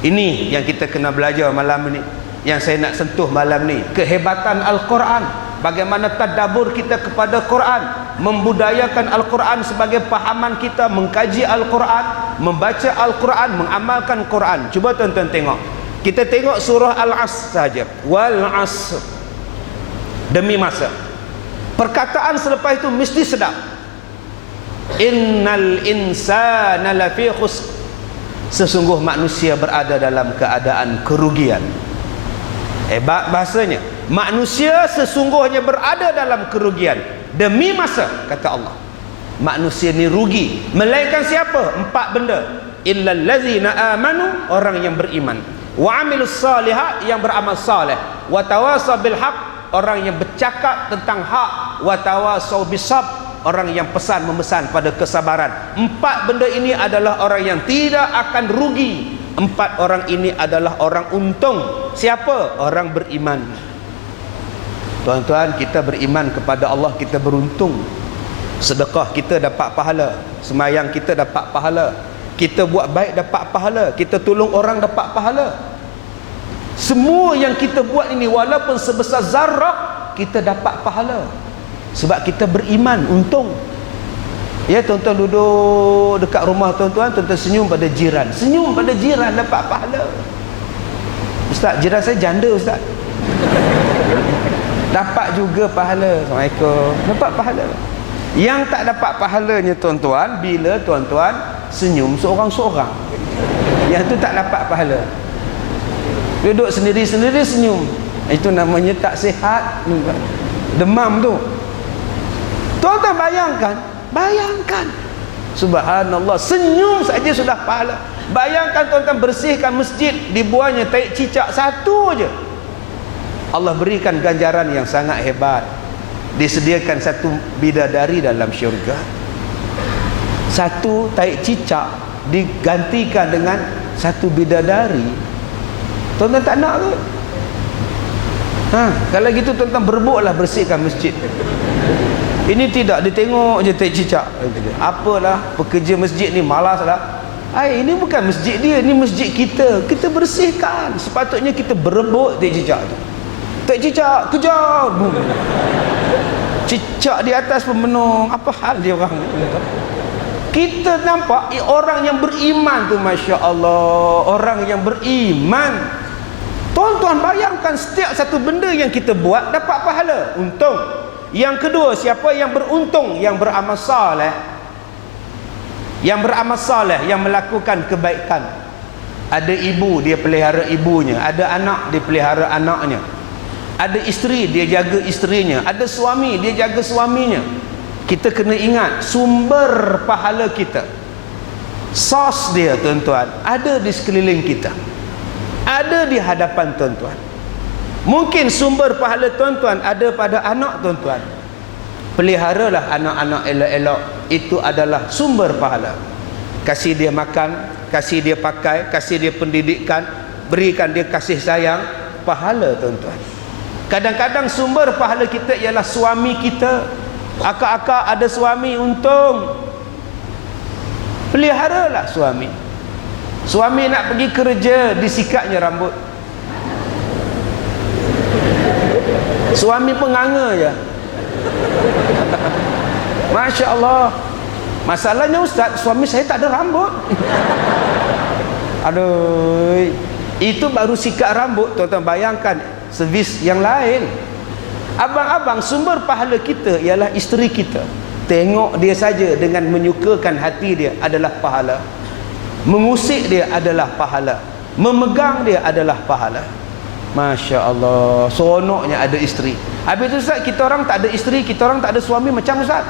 Ini yang kita kena belajar malam ni. Yang saya nak sentuh malam ni. Kehebatan Al-Quran. Bagaimana tadabur kita kepada Quran. Membudayakan Al-Quran sebagai pahaman kita. Mengkaji Al-Quran. Membaca Al-Quran. Mengamalkan Quran. Cuba tuan-tuan tengok. Kita tengok surah Al-As saja. Wal-As. Demi masa. Perkataan selepas itu mesti sedap. Innal insana lafi khusr sesungguh manusia berada dalam keadaan kerugian. Hebat bahasanya manusia sesungguhnya berada dalam kerugian demi masa kata Allah. Manusia ni rugi. Melainkan siapa? Empat benda. Illal ladzina amanu orang yang beriman. Wa amilus salihat yang beramal saleh. Wa tawassaw bil haq orang yang bercakap tentang hak. Wa tawassaw bisabr orang yang pesan memesan pada kesabaran. Empat benda ini adalah orang yang tidak akan rugi. Empat orang ini adalah orang untung. Siapa? Orang beriman. Tuan-tuan kita beriman kepada Allah kita beruntung. Sedekah kita dapat pahala. Semayang kita dapat pahala. Kita buat baik dapat pahala. Kita tolong orang dapat pahala. Semua yang kita buat ini walaupun sebesar zarah kita dapat pahala sebab kita beriman untung. Ya tuan-tuan duduk dekat rumah tuan-tuan tuan-tuan senyum pada jiran. Senyum pada jiran dapat pahala. Ustaz jiran saya janda ustaz. Dapat juga pahala. Assalamualaikum. Dapat pahala. Yang tak dapat pahalanya tuan-tuan bila tuan-tuan senyum seorang-seorang. Yang tu tak dapat pahala. Duduk sendiri-sendiri senyum. Itu namanya tak sihat. Demam tu Tuan-tuan bayangkan, bayangkan. Subhanallah, senyum saja sudah pahala. Bayangkan tuan-tuan bersihkan masjid, dibuahnya taik cicak satu aja. Allah berikan ganjaran yang sangat hebat. Disediakan satu bidadari dalam syurga. Satu taik cicak digantikan dengan satu bidadari. Tuan-tuan tak nak ke? Ha, kalau gitu tuan-tuan berbuklah bersihkan masjid. Ini tidak ditengok je tak cicak. Apalah pekerja masjid ni malaslah. Ai ini bukan masjid dia, ini masjid kita. Kita bersihkan. Sepatutnya kita berebut tak cicak tu. Tak cicak, kejar. Cicak di atas pemenung. Apa hal dia orang Kita nampak orang yang beriman tu masya-Allah, orang yang beriman. Tuan-tuan bayangkan setiap satu benda yang kita buat dapat pahala. Untung yang kedua, siapa yang beruntung, yang beramal saleh, yang beramal saleh, yang melakukan kebaikan. Ada ibu dia pelihara ibunya, ada anak dia pelihara anaknya. Ada isteri dia jaga isterinya, ada suami dia jaga suaminya. Kita kena ingat sumber pahala kita. Sos dia tuan-tuan ada di sekeliling kita. Ada di hadapan tuan-tuan. Mungkin sumber pahala tuan-tuan ada pada anak tuan-tuan. Peliharalah anak-anak elok-elok. Itu adalah sumber pahala. Kasih dia makan, kasih dia pakai, kasih dia pendidikan, berikan dia kasih sayang, pahala tuan-tuan. Kadang-kadang sumber pahala kita ialah suami kita. Akak-akak ada suami untung. Peliharalah suami. Suami nak pergi kerja, disikatnya rambut. Suami penganga je. Masya Allah. Masalahnya Ustaz, suami saya tak ada rambut. Aduh. Itu baru sikat rambut. Tuan-tuan bayangkan servis yang lain. Abang-abang, sumber pahala kita ialah isteri kita. Tengok dia saja dengan menyukakan hati dia adalah pahala. Mengusik dia adalah pahala. Memegang dia adalah pahala. Masya Allah Seronoknya ada isteri. Habis tu Ustaz Kita orang tak ada isteri Kita orang tak ada suami Macam Ustaz?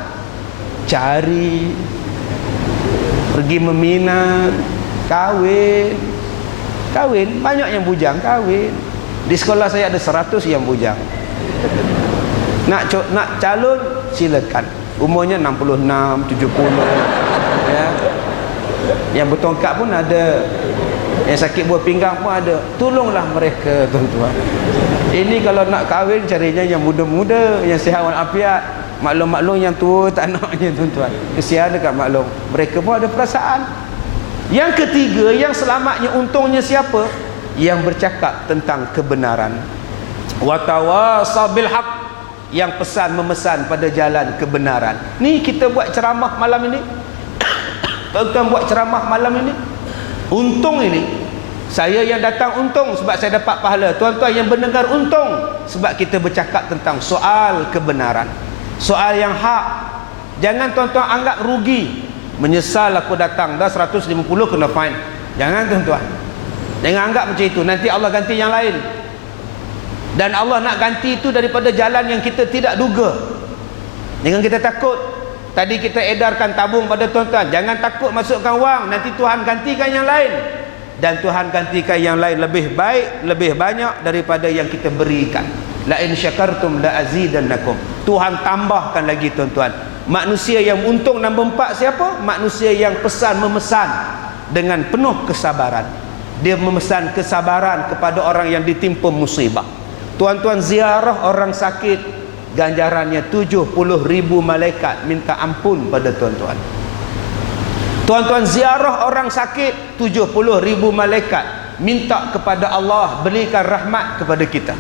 Cari. Pergi meminat. Kahwin. Kahwin. Banyak yang bujang Kahwin. Di sekolah saya ada seratus yang bujang. Nak nak calon Silakan. Umurnya 66 70 Ya. Yang bertongkat pun ada yang sakit buah pinggang pun ada tolonglah mereka tuan-tuan ini kalau nak kahwin carinya yang muda-muda yang sihat walafiat maklum-maklum yang tua tak naknya tuan-tuan kesian dekat maklum mereka pun ada perasaan Yang ketiga, yang selamatnya untungnya siapa? Yang bercakap tentang kebenaran. Wa haq yang pesan memesan pada jalan kebenaran. Ni kita buat ceramah malam ini. Tuan-tuan buat ceramah malam ini. Untung ini saya yang datang untung sebab saya dapat pahala. Tuan-tuan yang mendengar untung sebab kita bercakap tentang soal kebenaran. Soal yang hak. Jangan tuan-tuan anggap rugi. Menyesal aku datang. Dah 150 kena fine. Jangan tuan-tuan. Jangan anggap macam itu. Nanti Allah ganti yang lain. Dan Allah nak ganti itu daripada jalan yang kita tidak duga. Jangan kita takut. Tadi kita edarkan tabung pada tuan-tuan. Jangan takut masukkan wang. Nanti Tuhan gantikan yang lain dan Tuhan gantikan yang lain lebih baik lebih banyak daripada yang kita berikan la in syakartum la azidannakum Tuhan tambahkan lagi tuan-tuan Manusia yang untung nombor empat siapa? Manusia yang pesan memesan dengan penuh kesabaran. Dia memesan kesabaran kepada orang yang ditimpa musibah. Tuan-tuan ziarah orang sakit, ganjarannya 70 ribu malaikat minta ampun pada tuan-tuan. Tuan-tuan ziarah orang sakit, 70 ribu malaikat. Minta kepada Allah berikan rahmat kepada kita.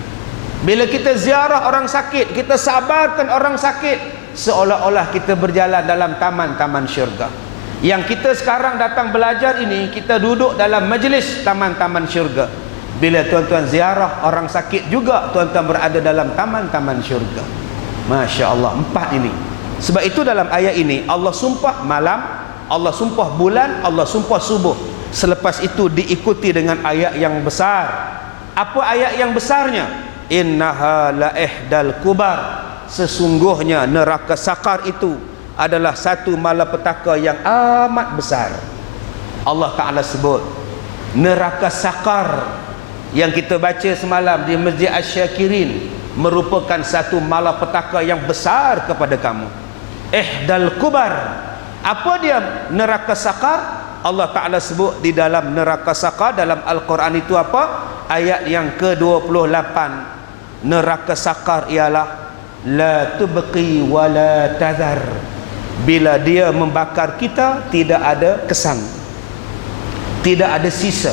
Bila kita ziarah orang sakit, kita sabarkan orang sakit, seolah-olah kita berjalan dalam taman-taman syurga. Yang kita sekarang datang belajar ini kita duduk dalam majlis taman-taman syurga. Bila tuan-tuan ziarah orang sakit juga tuan-tuan berada dalam taman-taman syurga. Masya Allah empat ini. Sebab itu dalam ayat ini Allah sumpah malam Allah sumpah bulan Allah sumpah subuh. Selepas itu diikuti dengan ayat yang besar. Apa ayat yang besarnya? Innaha la ihdal kubar. Sesungguhnya neraka sakar itu adalah satu malapetaka yang amat besar. Allah Ta'ala sebut neraka sakar yang kita baca semalam di Masjid Asyakirin merupakan satu malapetaka yang besar kepada kamu. Ihdal kubar apa dia neraka sakar? Allah Ta'ala sebut di dalam neraka sakar dalam Al-Quran itu apa? Ayat yang ke-28. Neraka sakar ialah la tubqi wa la tadhar. Bila dia membakar kita tidak ada kesan tidak ada sisa.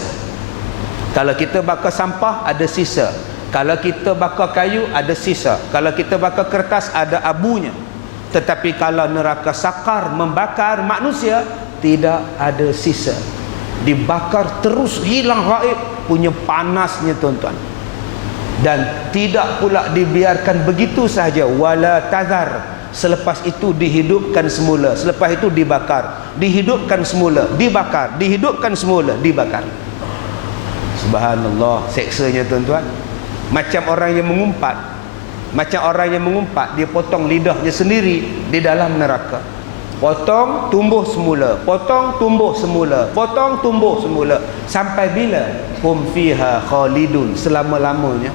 Kalau kita bakar sampah ada sisa. Kalau kita bakar kayu ada sisa. Kalau kita bakar kertas ada abunya tetapi kalau neraka sakar membakar manusia tidak ada sisa. Dibakar terus hilang gaib punya panasnya tuan-tuan. Dan tidak pula dibiarkan begitu saja wala tazar. Selepas itu dihidupkan semula. Selepas itu dibakar. Dihidupkan semula dibakar. Dihidupkan semula dibakar. Subhanallah. Seksanya tuan-tuan. Macam orang yang mengumpat macam orang yang mengumpat dia potong lidahnya sendiri di dalam neraka potong tumbuh semula potong tumbuh semula potong tumbuh semula sampai bila hum fiha khalidun selama-lamanya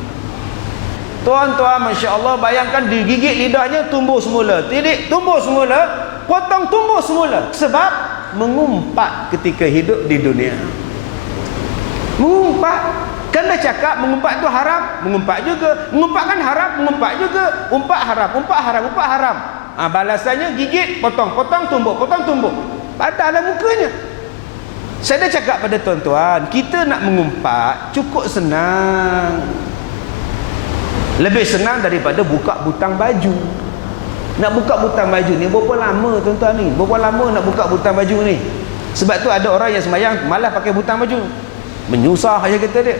Tuan-tuan, Masya Allah, bayangkan digigit lidahnya tumbuh semula. Tidak tumbuh semula, potong tumbuh semula. Sebab mengumpat ketika hidup di dunia. Mengumpat. Kan dah cakap mengumpat itu haram. Mengumpat juga. Mengumpat kan haram, mengumpat juga. Umpat haram, umpat haram, umpat haram. Ha, balasannya gigit, potong, potong, tumbuh, potong, tumbuh. Padahal mukanya. Saya dah cakap pada tuan-tuan, kita nak mengumpat cukup senang. Lebih senang daripada buka butang baju. Nak buka butang baju ni berapa lama tuan-tuan ni? Berapa lama nak buka butang baju ni? Sebab tu ada orang yang semayang malah pakai butang baju. Menyusah aja kata dia.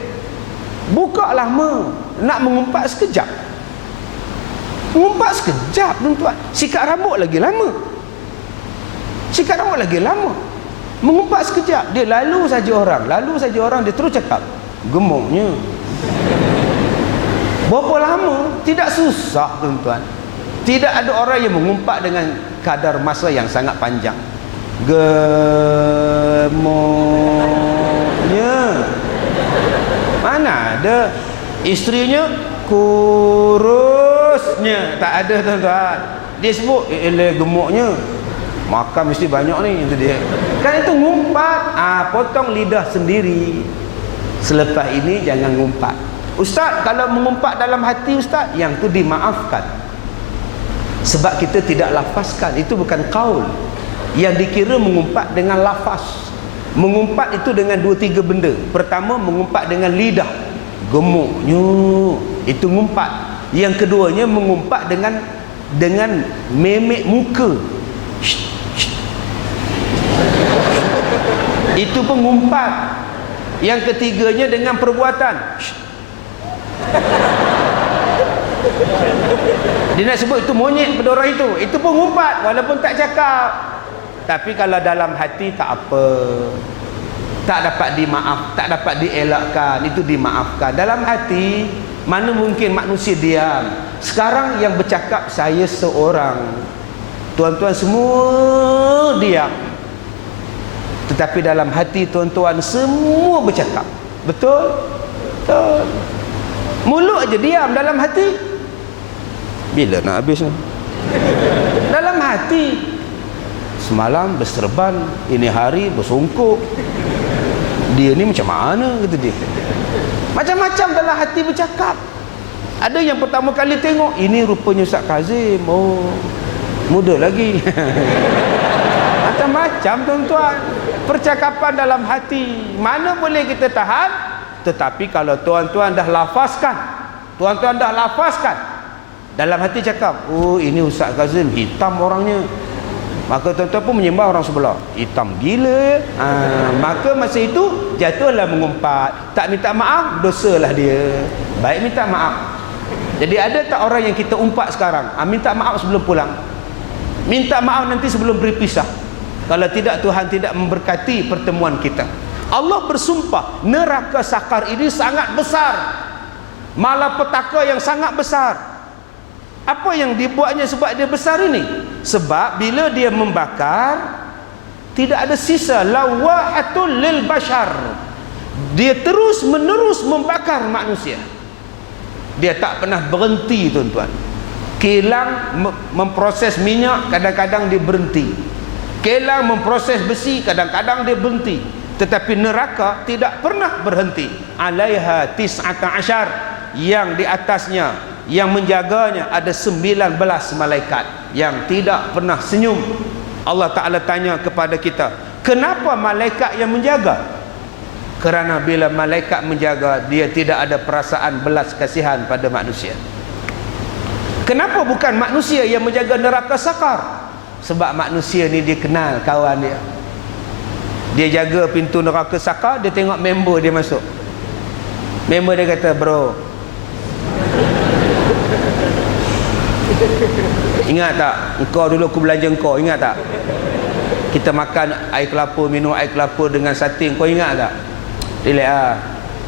Buka lama. Nak mengumpat sekejap. Mengumpat sekejap tuan-tuan. Sikat rambut lagi lama. Sikat rambut lagi lama. Mengumpat sekejap. Dia lalu saja orang. Lalu saja orang dia terus cakap. Gemuknya. Berapa lama? Tidak susah tuan-tuan. Tidak ada orang yang mengumpat dengan kadar masa yang sangat panjang. Gemuknya. Mana ada istrinya kurusnya. Tak ada tuan-tuan. Dia sebut, eh, eh gemuknya. Makan mesti banyak ni. Itu dia. Kan itu ngumpat. Ah, potong lidah sendiri. Selepas ini jangan ngumpat. Ustaz kalau mengumpat dalam hati ustaz yang tu dimaafkan. Sebab kita tidak lafazkan itu bukan kaul. Yang dikira mengumpat dengan lafaz. Mengumpat itu dengan dua tiga benda. Pertama mengumpat dengan lidah. Gemuknya. Itu ngumpat. Yang keduanya mengumpat dengan dengan memek muka. Itu pengumpat yang ketiganya dengan perbuatan. Dia nak sebut itu monyet pada orang itu itu pengumpat walaupun tak cakap tapi kalau dalam hati tak apa. Tak dapat dimaaf tak dapat dielakkan itu dimaafkan. Dalam hati mana mungkin manusia diam? Sekarang yang bercakap saya seorang. Tuan-tuan semua diam. Tetapi dalam hati tuan-tuan semua bercakap. Betul? Betul. Mulut aja diam dalam hati. Bila nak habis ni? Dalam hati semalam berserban ini hari bersungkup dia ni macam mana kata dia. Macam-macam dalam hati bercakap. Ada yang pertama kali tengok ini rupanya Ustaz Kazim. Oh muda lagi. Macam-macam tuan-tuan. Percakapan dalam hati mana boleh kita tahan? Tetapi kalau tuan-tuan dah lafazkan tuan-tuan dah lafazkan dalam hati cakap oh ini Ustaz Kazim hitam orangnya maka tuan-tuan pun menyembah orang sebelah. Hitam gila ha, maka masa itu jatuhlah mengumpat. Tak minta maaf dosalah dia. Baik minta maaf. Jadi ada tak orang yang kita umpat sekarang? Ha, minta maaf sebelum pulang. Minta maaf nanti sebelum berpisah. Kalau tidak Tuhan tidak memberkati pertemuan kita. Allah bersumpah neraka sakar ini sangat besar. Malapetaka yang sangat besar. Apa yang dibuatnya sebab dia besar ini sebab bila dia membakar tidak ada sisa lawahatul lil bashar. Dia terus menerus membakar manusia. Dia tak pernah berhenti tuan-tuan. Kilang memproses minyak kadang-kadang dia berhenti. Kilang memproses besi kadang-kadang dia berhenti. Tetapi neraka tidak pernah berhenti. Alaiha tis'ata asyar yang di atasnya yang menjaganya ada 19 malaikat yang tidak pernah senyum. Allah Ta'ala tanya kepada kita kenapa malaikat yang menjaga? Kerana bila malaikat menjaga dia tidak ada perasaan belas kasihan pada manusia. Kenapa bukan manusia yang menjaga neraka sakar? Sebab manusia ni dia kenal kawan dia. Dia jaga pintu neraka saka dia tengok member dia masuk. Member dia kata bro ingat tak? Engkau dulu aku belanja engkau ingat tak? Kita makan air kelapa minum air kelapa dengan sate kau ingat tak? Relax lah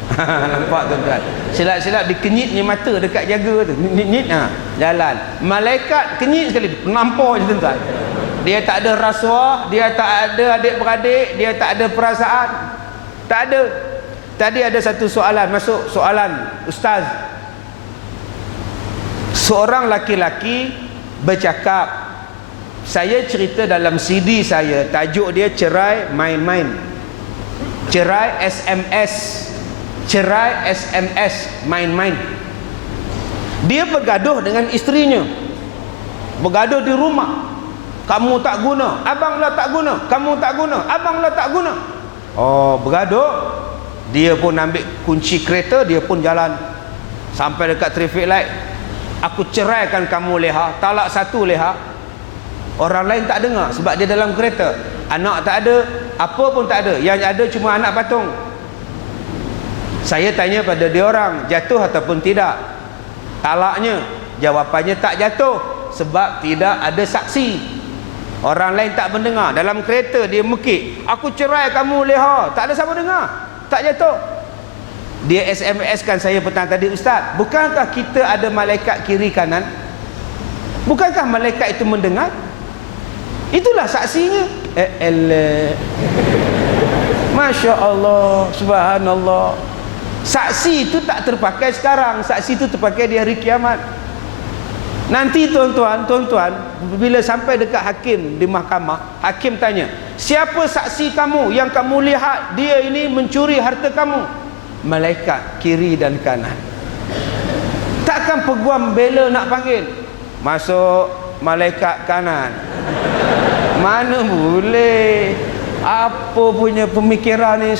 nampak tuan-tuan? Silap-silap dikenyitnya mata dekat jaga tu. Nyit-nyit ha. jalan. Malaikat kenyit sekali. Nampau je tuan-tuan. Dia tak ada rasuah dia tak ada adik-beradik dia tak ada perasaan. Tak ada. Tadi ada satu soalan masuk soalan ustaz seorang laki-laki bercakap saya cerita dalam CD saya tajuk dia cerai main-main. Cerai SMS cerai SMS main-main. Dia bergaduh dengan isterinya. Bergaduh di rumah. Kamu tak guna. Abanglah tak guna. Kamu tak guna. Abanglah tak guna. Oh bergaduh. Dia pun ambil kunci kereta dia pun jalan. Sampai dekat traffic light aku ceraikan kamu leha talak satu leha orang lain tak dengar sebab dia dalam kereta anak tak ada apa pun tak ada yang ada cuma anak patung saya tanya pada dia orang jatuh ataupun tidak talaknya jawapannya tak jatuh sebab tidak ada saksi Orang lain tak mendengar. Dalam kereta dia mekik. Aku cerai kamu leha. Tak ada siapa dengar. Tak jatuh. Dia SMS kan saya petang tadi. Ustaz, bukankah kita ada malaikat kiri kanan? Bukankah malaikat itu mendengar? Itulah saksinya. Eh, ele. Masya Allah. Subhanallah. Saksi itu tak terpakai sekarang. Saksi itu terpakai di hari kiamat. Nanti tuan-tuan, tuan-tuan, bila sampai dekat hakim di mahkamah, hakim tanya, siapa saksi kamu yang kamu lihat dia ini mencuri harta kamu? Malaikat kiri dan kanan. Takkan peguam bela nak panggil? Masuk malaikat kanan. Mana boleh? apa punya pemikiran ni